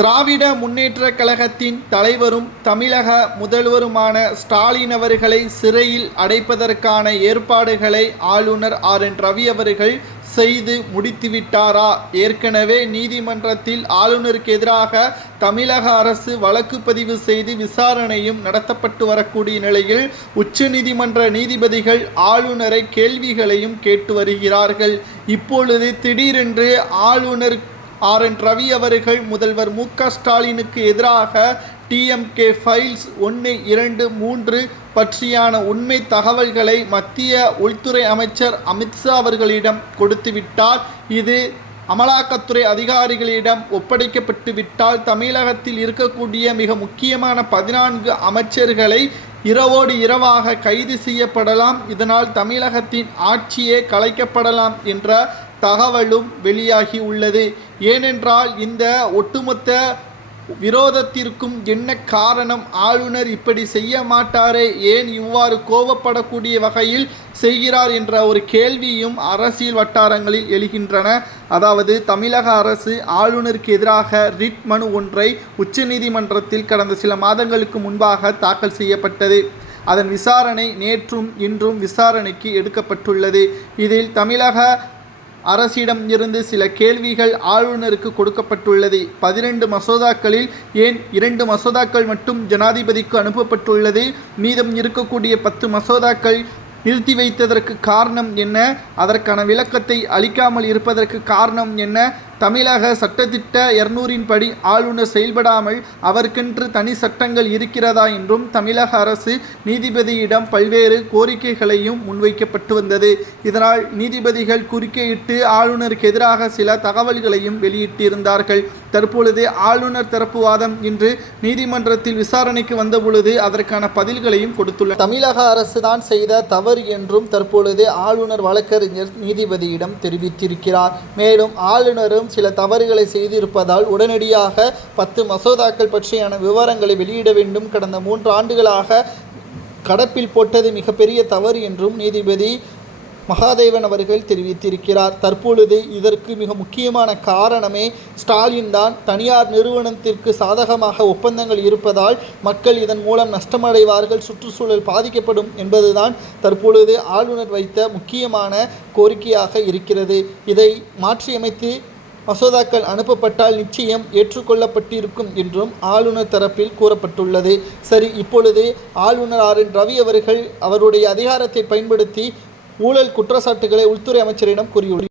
திராவிட முன்னேற்ற கழகத்தின் தலைவரும் தமிழக முதல்வருமான ஸ்டாலின் அவர்களை சிறையில் அடைப்பதற்கான ஏற்பாடுகளை ஆளுநர் ஆர். என். ரவி அவர்கள் செய்து முடித்துவிட்டாரா? ஏற்கனவே நீதிமன்றத்தில் ஆளுநருக்கு எதிராக தமிழக அரசு வழக்கு பதிவு செய்து விசாரணையும் நடத்தப்பட்டு வரக்கூடிய நிலையில் உச்சநீதிமன்ற நீதிபதிகள் ஆளுநரை கேள்விகளையும் கேட்டு வருகிறார்கள். இப்பொழுது திடீரென்று ஆளுநர் ஆர் என் ரவி அவர்கள் முதல்வர் மு க ஸ்டாலினுக்கு எதிராக டிஎம்கே ஃபைல்ஸ் ஒன்று இரண்டு மூன்று பற்றியான உண்மை தகவல்களை மத்திய உள்துறை அமைச்சர் அமித்ஷா அவர்களிடம் கொடுத்துவிட்டார் இது அமலாக்கத்துறை அதிகாரிகளிடம் ஒப்படைக்கப்பட்டு விட்டால் தமிழகத்தில் இருக்கக்கூடிய மிக முக்கியமான பதினான்கு அமைச்சர்களை இரவோடு இரவாக கைது செய்யப்படலாம். இதனால் தமிழகத்தின் ஆட்சியே கலைக்கப்படலாம் என்ற தகவலும் வெளியாகி உள்ளது. ஏனென்றால் இந்த ஒட்டுமொத்த விரோதத்திற்கும் என்ன காரணம்? ஆளுநர் இப்படி செய்ய மாட்டாரே? ஏன் இவ்வாறு கோபப்படக்கூடிய வகையில் செய்கிறார் என்ற ஒரு கேள்வியும் அரசியல் வட்டாரங்களில் எழுகின்றன. அதாவது தமிழக அரசு ஆளுநருக்கு எதிராக ரிட் மனு ஒன்றை உச்சநீதிமன்றத்தில் கடந்த சில மாதங்களுக்கு முன்பாக தாக்கல் செய்யப்பட்டது. அதன் விசாரணை நேற்றும் இன்றும் விசாரணைக்கு எடுக்கப்பட்டுள்ளது. இதில் தமிழக அரசிடம் இருந்து சில கேள்விகள் ஆளுநருக்கு கொடுக்கப்பட்டுள்ளது. பதினெண்டு மசோதாக்களில் ஏன் இரண்டு மசோதாக்கள் மட்டும் ஜனாதிபதிக்கு அனுப்பப்பட்டுள்ளது? மீதம் இருக்கக்கூடிய பத்து மசோதாக்கள் நிறுத்தி வைத்ததற்கு காரணம் என்ன? அதற்கான விளக்கத்தை அளிக்காமல் இருப்பதற்கு காரணம் என்ன? தமிழக சட்டத்திட்ட இருநூறின் படி ஆளுநர் செயல்படாமல் அவருக்கென்று தனி சட்டங்கள் இருக்கிறதா என்றும் தமிழக அரசு நீதிபதியிடம் பல்வேறு கோரிக்கைகளையும் முன்வைக்கப்பட்டு வந்தது. இதனால் நீதிபதிகள் குறுக்கையிட்டு ஆளுநருக்கு எதிராக சில தகவல்களையும் வெளியிட்டிருந்தார்கள். தற்பொழுது ஆளுநர் தரப்பு வாதம் இன்று நீதிமன்றத்தில் விசாரணைக்கு வந்தபொழுது அதற்கான பதில்களையும் கொடுத்துள்ளனர் தமிழக அரசு தான் செய்த தவறு என்றும் தற்பொழுது ஆளுநர் வழக்கறிஞர் நீதிபதியிடம் தெரிவித்திருக்கிறார். மேலும் ஆளுநரும் சில தவறுகளை செய்திருப்பதால் உடனடியாக பத்து மசோதாக்கள் பற்றியான விவரங்களை வெளியிட வேண்டும். கடந்த மூன்று ஆண்டுகளாக கடப்பில் போட்டது மிகப்பெரிய தவறு என்றும் நீதிபதி மகாதேவன் அவர்கள் தெரிவித்திருக்கிறார். தற்பொழுது இதற்கு மிக முக்கியமான காரணமே ஸ்டாலின் தான். தனியார் நிறுவனத்திற்கு சாதகமாக ஒப்பந்தங்கள் இருப்பதால் மக்கள் இதன் மூலம் நஷ்டமடைவார்கள் சுற்றுச்சூழல் பாதிக்கப்படும் என்பதுதான் தற்பொழுது ஆளுநர் வைத்த முக்கியமான கோரிக்கையாக இருக்கிறது. இதை மாற்றியமைத்து மசோதாக்கள் அனுப்பப்பட்டால் நிச்சயம் ஏற்றுக்கொள்ளப்பட்டிருக்கும் என்றும் ஆளுநர் தரப்பில் கூறப்பட்டுள்ளது. சரி இப்பொழுது ஆளுநர் ஆர். என். ரவி அவர்கள் அவருடைய அதிகாரத்தை பயன்படுத்தி ஊழல் குற்றச்சாட்டுகளை உள்துறை அமைச்சரிடம் கூறியுள்ளார்